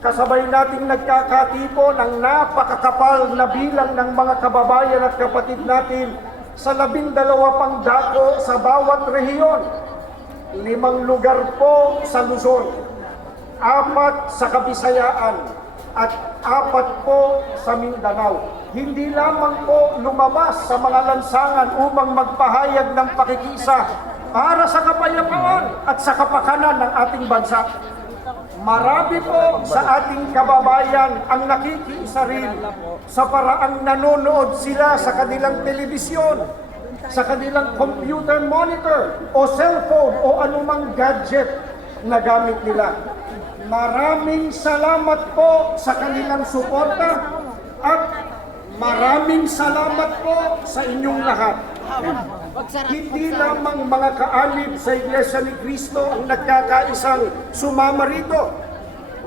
Kasabay nating nagkakatipo ng napakakapal na bilang ng mga kababayan at kapatid natin sa 12 pang dako sa bawat rehiyon, 5 lugar po sa Luzon, 4 sa Kabisayaan, at 4 po sa Mindanao. Hindi lamang po lumabas sa mga lansangan upang magpahayag ng pakikisa para sa kapayapaan at sa kapakanan ng ating bansa. Marami po sa ating kababayan ang nakikiisa rin sa paraang nanonood sila sa kanilang telebisyon, sa kanilang computer monitor o cellphone o anumang gadget na gamit nila. Maraming salamat po sa kanilang suporta at maraming salamat po sa inyong lahat. Hindi lamang mga kaalib sa Iglesia ni Cristo ang nagkakaisang sumama rito.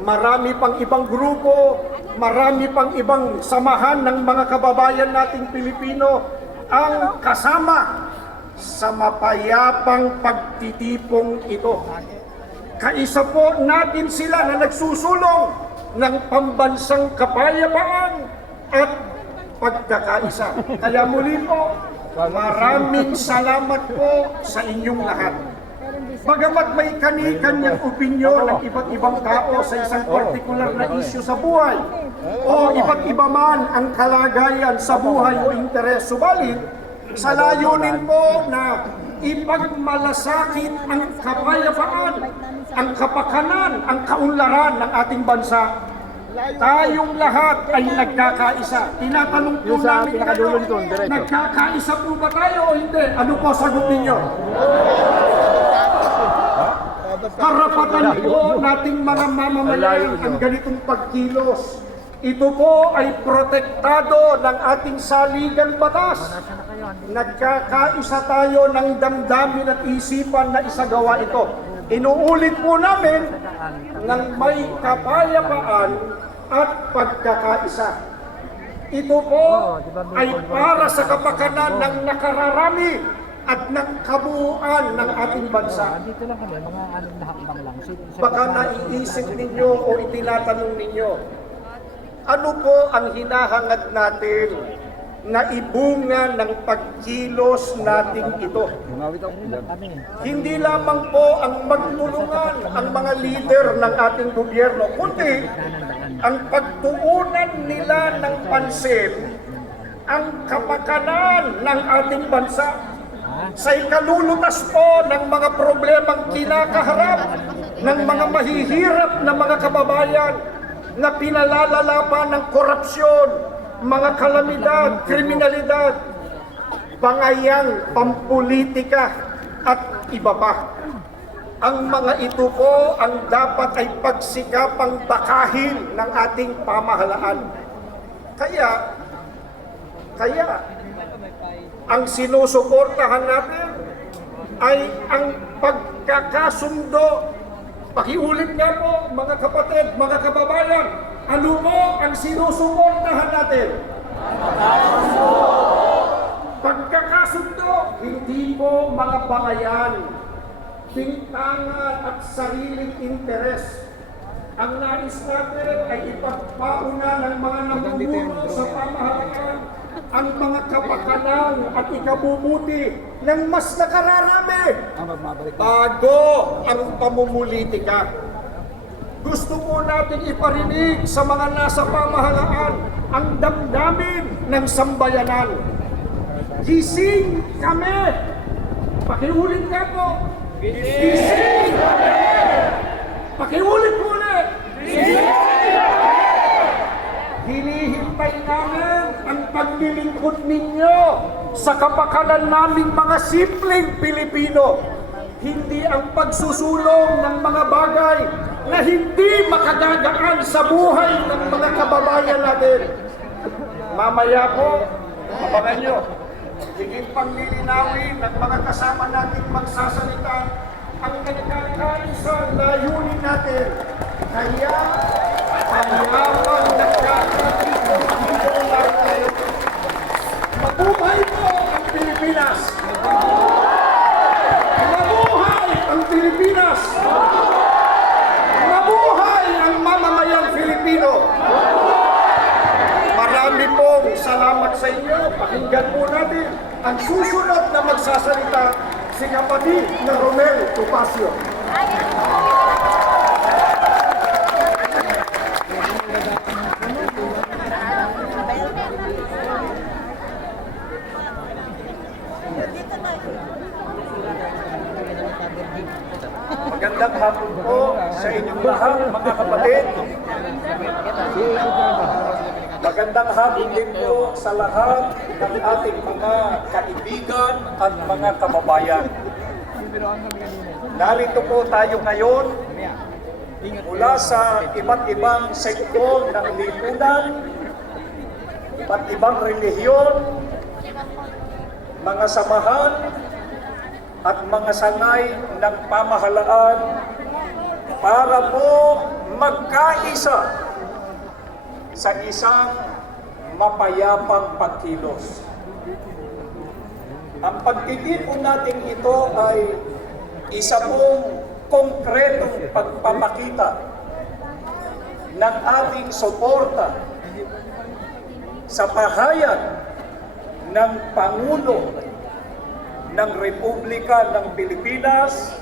Marami pang ibang grupo, marami pang ibang samahan ng mga kababayan nating Pilipino ang kasama sa mapayapang pagtitipong ito. Kaisa po natin sila na nagsusulong ng pambansang kapayapaan at pagkakaisa. Kaya muli po, maraming salamat po sa inyong lahat. Bagamat may kani-kanyang opinyon ng iba't ibang tao sa isang partikular na isyu sa buhay, o iba't iba man ang kalagayan sa buhay o interes, subalit sa layunin po na ipagmalasakit ang kapayapaan, ang kapakanan, ang kaunlaran ng ating bansa, tayong lahat ay nagkakaisa. Tinatanong po namin kayo, nagkakaisa po ba tayo o hindi? Ano po sagot ninyo? Karapatan po nating mga mamamayan ang ganitong pagkilos. Ito po ay protektado ng ating saligang batas. Nagkakaisa tayo ng damdamin at isipan na isagawa ito. Inuulit po namin ng may kapayapaan at pagkakaisa. Ito po ay para sa kapakanan ng nakararami at ng kabuuan ng ating bansa. Baka naiisip ninyo o itinatanong ninyo, ano po ang hinahangad natin na ibunga ng pagkilos nating ito? Hindi lamang po ang magtulungan ang mga leader ng ating gobyerno, kundi ang pagtuunan nila ng pansin ang kapakanan ng ating bansa sa ikalulutas po ng mga problemang kinakaharap ng mga mahihirap na mga kababayan na pinalalala pa ng korupsyon, mga kalamidad, kriminalidad, pangayang pampolitika at iba pa. Ang mga ito po ang dapat ay pagsikapang bakahin ng ating pamahalaan. Kaya ang sinusuportahan natin ay ang pagkakasundo. Pakiulit nga po mga kapatid, mga kababayan, ano po ang sinusuportahan natin? Pagkakasundo, hindi po mga bangayan, bintangan at sariling interes. Ang nais natin ay ipagpauna ng mga namumuno sa pamahalaan ang mga kapakanan at ikabubuti ng mas nakararami bago ang pamumulitika. Gusto po natin iparinig sa mga nasa pamahalaan ang damdamin ng sambayanan. Gising kami! Pakiulit nga po! Gising kami! Pakiulit po ulit! Gising kami! Hinihintay namin ang paglilingkod ninyo sa kapakanan naming mga simpleng Pilipino. Hindi ang pagsusulong ng mga bagay na hindi makagagaan sa buhay ng mga kababayan natin. Mamaya po, abangan nyo, higing panglilinawin ng mga kasama natin magsasalita ang nagkakaisang layunin natin. Kaya, payapang nagkakatito natin. Mabuhay po ang Pilipinas! Mabuhay ang Pilipinas! Mabuhay ang mamamayang Pilipinas! salamat sa inyo. Pakinggan po natin ang susunod na magsasalita, si kapatid na Romel Topacio. Magandang hapon po sa inyong lahat, mga kapatid. Magandang hapon din po sa lahat ng ating mga kaibigan at mga kababayan. Narito po tayo ngayon mula sa iba't ibang sektor ng lipunan, iba't ibang relihiyon, mga samahan, at mga sangay ng pamahalaan para po magkaisa sa isang mapayapang pagkilos. Ang pagtitipon natin ito ay isa pong konkretong pagpapakita ng ating suporta sa pahayag ng Pangulo ng Republika ng Pilipinas,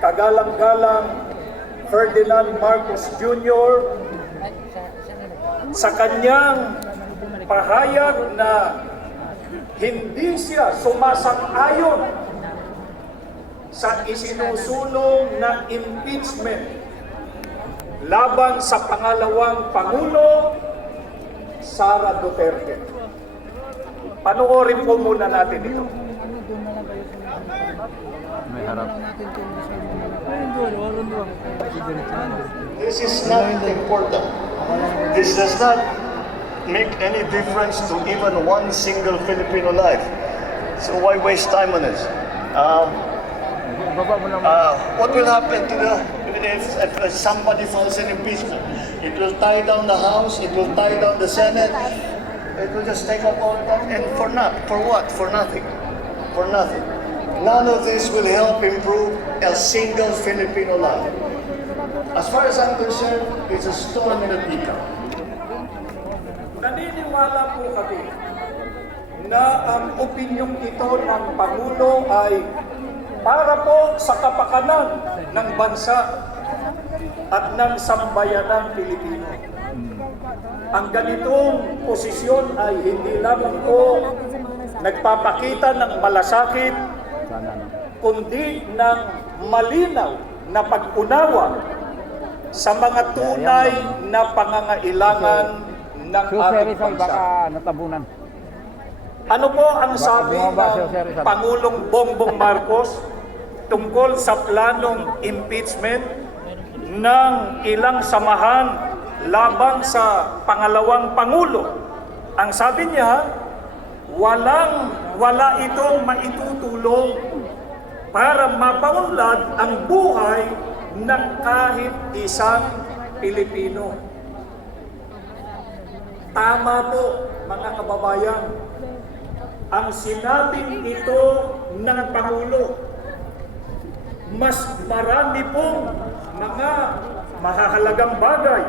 kagalang-galang Ferdinand Marcos Jr., sa kanyang pahayag na hindi siya sumasang-ayon sa isinusulong na impeachment laban sa pangalawang Pangulo, Sara Duterte. Panoorin po muna natin ito. This is not important. This does not make any difference to even one single Filipino life. So why waste time on this? What will happen to if somebody falls in impeachment? It will tie down the House, it will tie down the Senate, it will just take up all that, and for what? For nothing. For nothing. None of this will help improve a single Filipino life. As far as I'm concerned, it's a storm in a teacup. Naniniwala po kami na ang opinyong ito ng Pangulo ay para po sa kapakanan ng bansa at ng sambayanang Pilipino. Ang ganitong posisyon ay hindi lamang po nagpapakita ng malasakit, kundi ng malinaw na pag-unawa sa mga tunay na pangangailangan ng ating bansa. Ano po ang sabi ng Pangulong Bongbong Marcos tungkol sa planong impeachment ng ilang samahan laban sa pangalawang Pangulo? Ang sabi niya, wala itong maitutulong para mapaunlad ang buhay ng kahit isang Pilipino. Tama po, mga kababayan, ang sinabing ito ng Pangulo. Mas marami pong mga mahahalagang bagay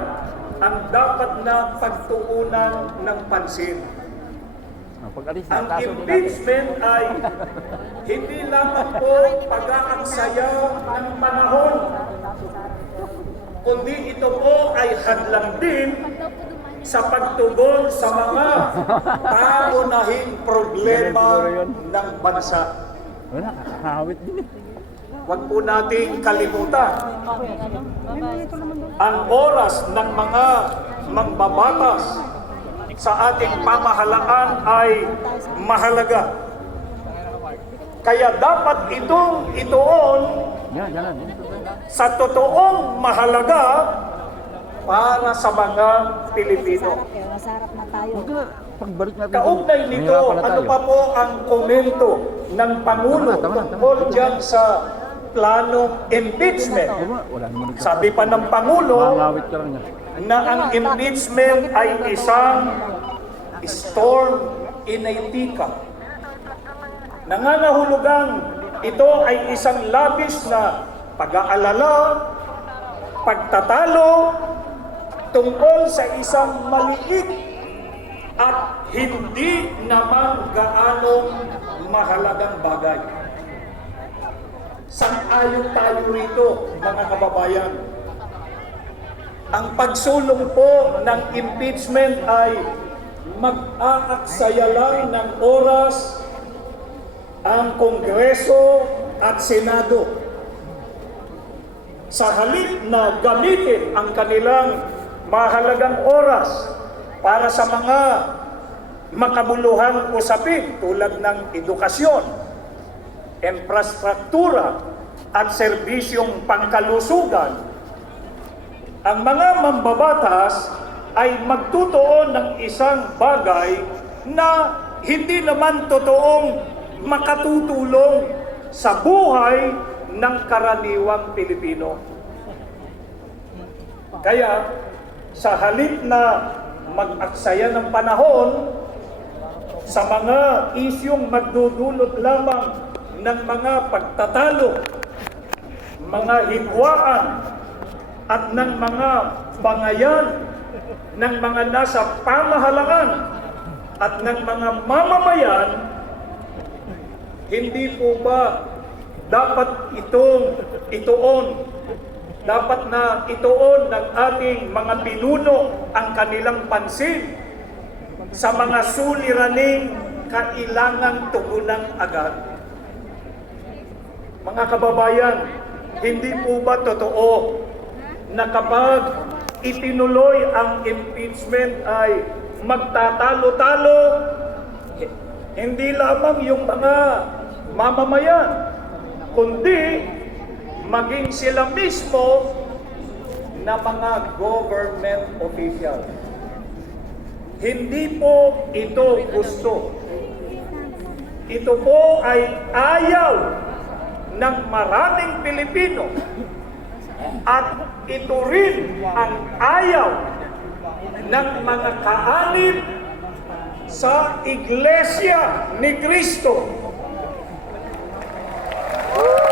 ang dapat na pagtuunan ng pansin. Ang impeachment ay hindi lamang po pag-aaksaya ng panahon, kundi ito po ay hadlang din sa pagtugon sa mga pangunahing problema ng bansa. Huwag po nating kalimutan ang oras ng mga mambabatas sa ating pamahalaan ay mahalaga. Kaya dapat itong ituon sa totoong mahalaga para sa mga Pilipino. Kaugnay nito, ano pa po ang komento ng Pangulo tungkol dyan sa planong impeachment? Sabi pa ng Pangulo na ang impeachment ay isang storm in a teacup. Nangangahulugang ito ay isang labis na pag-aalala, pagtatalo tungkol sa isang maliit at hindi naman gaanong mahalagang bagay. Sang-ayon tayo rito, mga kababayan. Ang pagsulong po ng impeachment ay mag-aaksaya lang ng oras ang Kongreso at Senado. Sa halip na gamitin ang kanilang mahalagang oras para sa mga makabuluhang usapin tulad ng edukasyon, infrastruktura at serbisyong pangkalusugan, ang mga mambabatas ay magtutuon ng isang bagay na hindi naman totoong makatutulong sa buhay ng karaniwang Pilipino. Kaya, sa halip na mag-aksaya ng panahon sa mga isyong magdudulot lamang ng mga pagtatalo, mga hidwaan, at ng mga bangayan ng mga nasa pamahalaan at ng mga mamamayan, hindi po ba dapat dapat na ituon ng ating mga pinuno ang kanilang pansin sa mga suliraning kailangang tugunan agad? Mga kababayan, hindi po ba totoo na kapag itinuloy ang impeachment ay magtatalo-talo hindi lamang yung mga mamamayan, kundi maging sila mismo na mga government official? Hindi po ito gusto. Ito po ay ayaw ng maraming Pilipino. At ito rin ang ayaw ng mga kaanib sa Iglesia ni Cristo